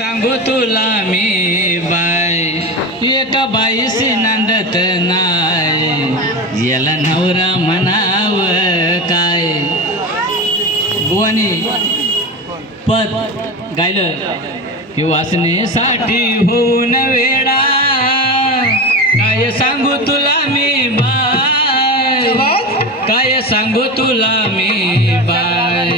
सांगू तुला मी बाय एका बाईशी नांदत नाय याला नवरा म्हणाव काय. बुवानी पद गायलं की वासनेसाठी होऊन वेडा काय सांगू तुला मी बाय काय सांगू तुला मी बाय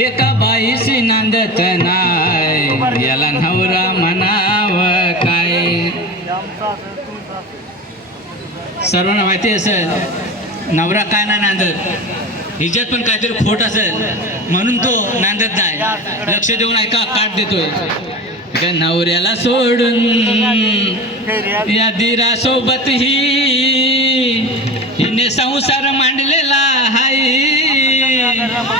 एका बाईशी नांदत नाय याला नवरा म्हणाव काय. सर्वांना माहिती असेल नवरा काय ना नांदत हिच्यात पण काहीतरी खोट असेल म्हणून तो नांदत नाही. लक्ष देऊन ऐका काट देतोय. नवऱ्याला सोडून या दिरा सोबत हिने संसार मांडलेला हाय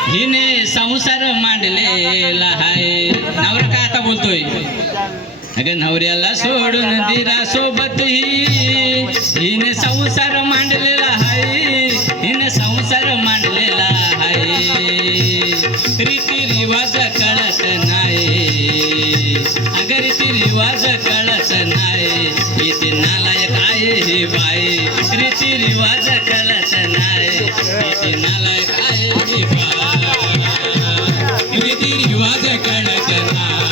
हिने संसार मांडलेला हाय. नवरा काय आता बोलतोय अगं नवऱ्याला सोडून दिरा सोबत हिने संसार मांडलेला हाय हिने संसार मांडलेला हाय. रीती रिवाज कळत नाही अगं रीती रिवाज कळत नाही इथे नालायक आहे ही बाई. रीती रिवाज कळत नाही इथे नालायक आहे ही बाई. रीती रिवाज कळत नाही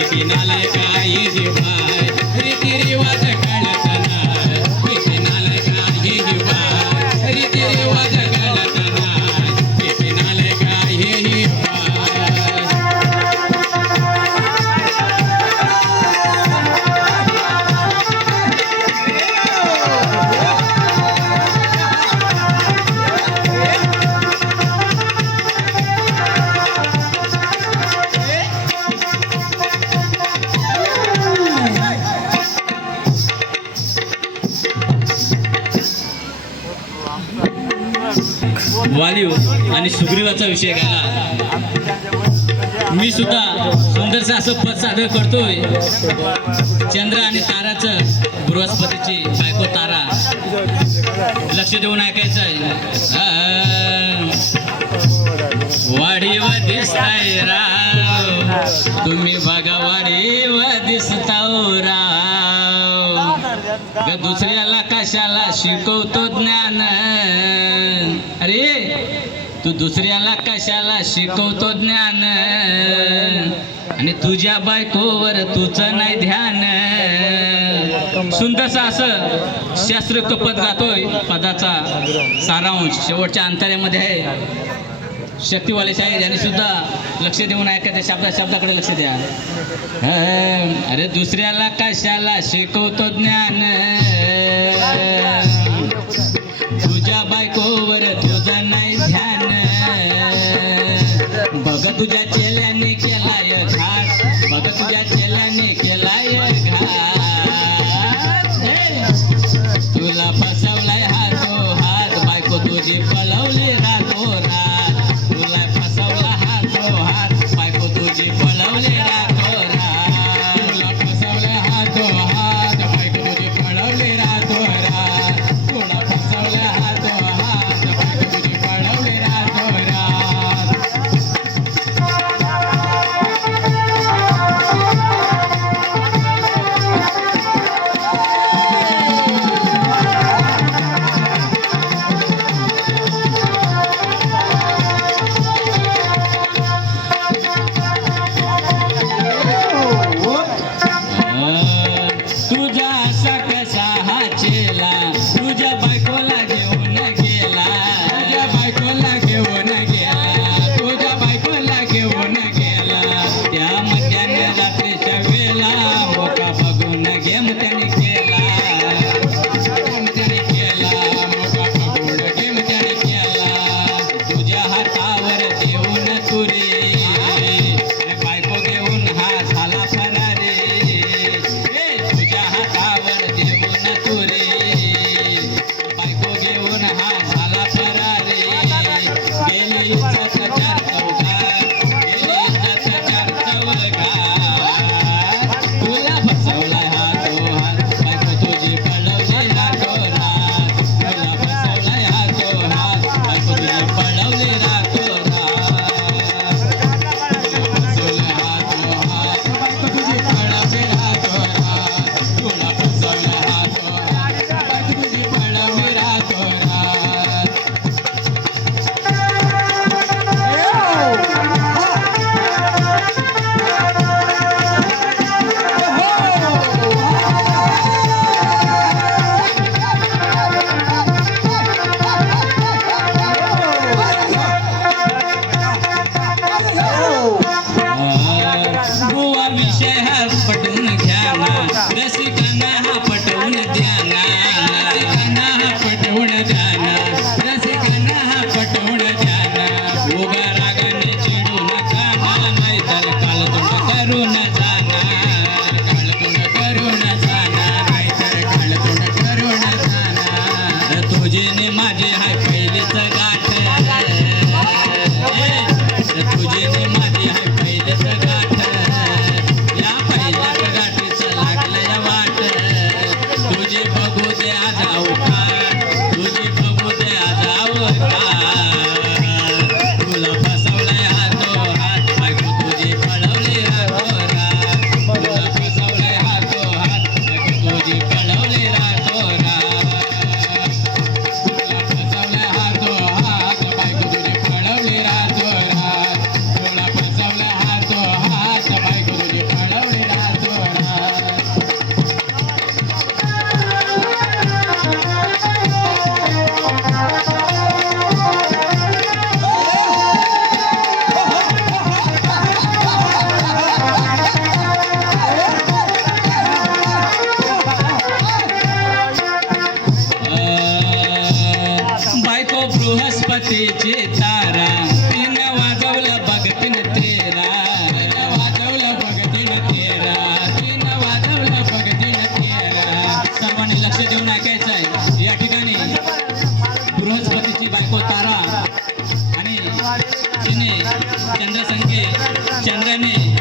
इथे नालायक आहे ही बाई. रीती रिवाज कळत नाही इथे नालायक आहे ही बाई. रीती रिवाज कळत नाही इथे नालायक आहे ही बाई. वालीव आणि सुग्रीवाचा विषय घ्यायला मी सुद्धा सुंदरचं असं पद सादर करतोय. चंद्र आणि ताराचं बृहस्पतीची बायको तारा लक्ष देऊन ऐकायचं आहे. वाढीव दिसताय राव तुम्ही बघा वाढीव दिसताव राव दुसऱ्याला कशाला शिकवतो ज्ञान. अरे तू दुसऱ्याला कशाला शिकवतो ज्ञान आणि तुझ्या बायकोवर तुझं नाही ध्यान. सुंदरसा असं शास्त्रोक्त पद गातोय. पदाचा सारांश शेवटच्या अंतर्यामध्ये आहे. शक्तिवाले शाहीर यांनी सुद्धा लक्ष देऊन ऐकायचं शब्दाकडे लक्ष द्या. अरे दुसऱ्याला कशाला शिकवतो ज्ञान तुझ्या बायकोवर तुझं नाही ध्यान. बघ तुझ्या चेल्याने केलाय घात बघ तुझ्या चेल्याने केलाय घात. तुला फसवलाय हातो हात बायको तुझी पळवली रातो रात. तुला फसवला हातो हात बायको तुझी पळवली रातो रात. तुला फसवलाय हातो हात बायको तुझी पळवली रातो रात. तुला फसवलाय हातो हात बायको तुझी पळवली रातो रात. बुवा विषय हा पटवून घ्या ना रसिकांना हा पटवून द्या ना रसिकांना हा पटवून द्या ना रसिकांना हा पटवून द्या ना उगा रागाने चिडू नका ना नाहीतर कालतोंड करून जाणार कालतोंड करून जाणार नाहीतर कालतोंड करून जाणार तुझीने माझी हाय पहिलीच गाठ तुझीने माझी हाय पहिलीच गाठ या पहिल्याच गाठीचं लागलं वाट तुझे बघू द्या जाऊ का तुझे बघू द्या जाऊ का तुला फसवलाय हातो हात बायको तुझी पळवली रातो रात तुला फसवलाय हातो हात बायको तुझी पळवली रातो रात तुला फसवलाय हातो हात बायको तुझी पळवली रातो रात तुला फसवलाय हातो हात बायको तुझी पळवली रातो रात बायको बृहस्पतीची तारा तिनं वाजवलं बघतीन तेरा वाजवलं बघतीन तेरा तिनं वाजवलं बघतीन तेरा सर्वांनी लक्ष देऊन ऐकायचं आहे या ठिकाणी बृहस्पतीची बायको तारा आणि तिने चंद्राने